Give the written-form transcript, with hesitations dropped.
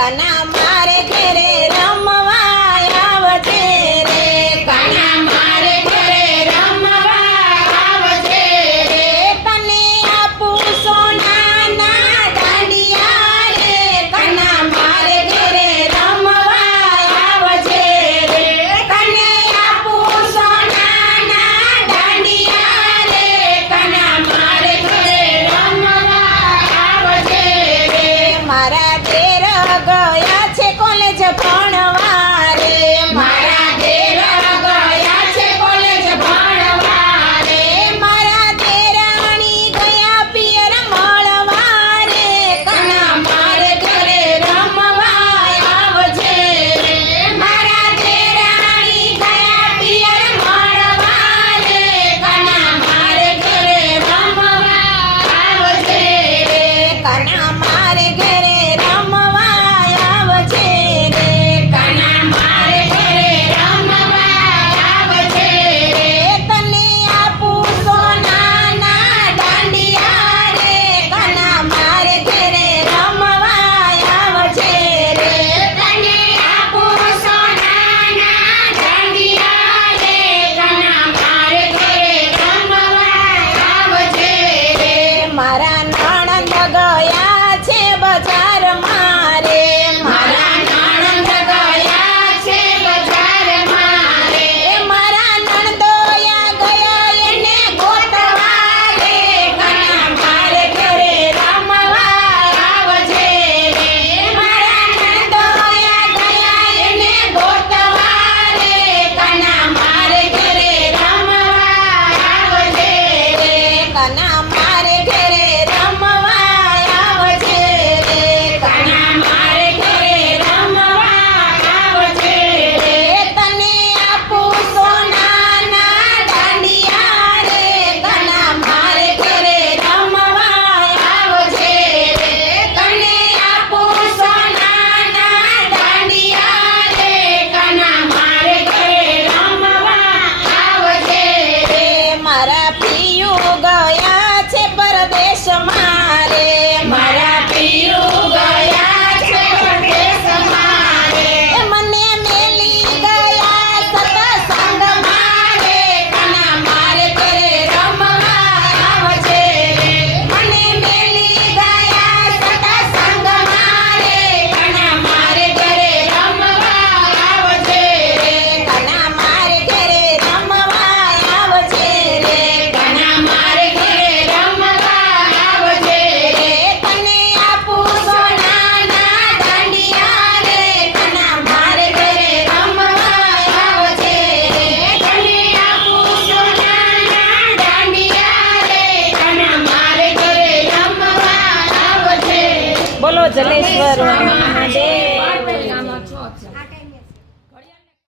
કના મારે ઘરે રમવા આવજે રે, કના મારે ઘરે રમવા આવજે રે, તને આપું સોનાના દાંડિયા રે, કના મારે ઘરે રમવા આવજે રે, તને આપું સોનાના દાંડિયા રે, કના મારે ઘરે રમવા આવજે રે, મારા દેર ગયા છે કોલેજ ભણવા રે, મારા દેર ગયા છે કોલેજ ભણવા રે, મારા દેરાણી ગયા પિયર મળવા રે, કના મારે ઘરે રમવા આવજે રે, મારા દેરાણી ગયા પિયર મળવા રે, કના મારે ઘરે રમવા આવજે રે, કના મારે ઘરે રમવા આવજે રે, કના મારે ઘરે રમવા આવજે રે, તને આપું સોનાના દાંડિયા રે, કના મારે ઘરે રમવા આવજે રે, તને આપું સોનાના દાંડિયા રે, કના મારે ઘરે રમવા આવજે રે, મારા નણંદ ગયા છે બજારમાં રે, મારા નણંદ ગયા છે બજારમાં રે, મારા નણંદોયા ગયા એને ગોતવા રે, કના મારે ઘરે રમવા આવજે રે, મારા નણંદોયા ગયા એને ગોતવા રે, કના મારે ઘરે રમવા આવજે રે, કના મારે ઘરે રમવા આવજે રે, કના મારે ઘરે રમવા આવજે રે, તને આપું સોનાના દાંડિયા રે, કના મારે ઘરે રમવા આવજે રે, તને આપું સોનાના દાંડિયા રે, કના મારે ઘરે રમવા આવજે રે, મારા પિયુ ગયા છે પરદેશમાં રે, મારા પિયુ ગયા છે પરદેશમાં રે, મને મેલી ગયા સત્સંગમાં રે, કના મારે ઘરે રમવા આવજે રે, મને મેલી ગયા સત્સંગમાં રે, કના મારે ઘરે રમવા આવજે રે, કના મારે ઘરે રમવા આવજે રે, કના મારે ઘરે રમવા આવજે રે, તને આપું સોનાના દાંડિયા રે, કના મારે ઘરે રમવા આવજે રે, તને આપું સોનાના દાંડિયા રે, કના મારે ઘરે રમવા આવજે. બોલો જલેશ્વર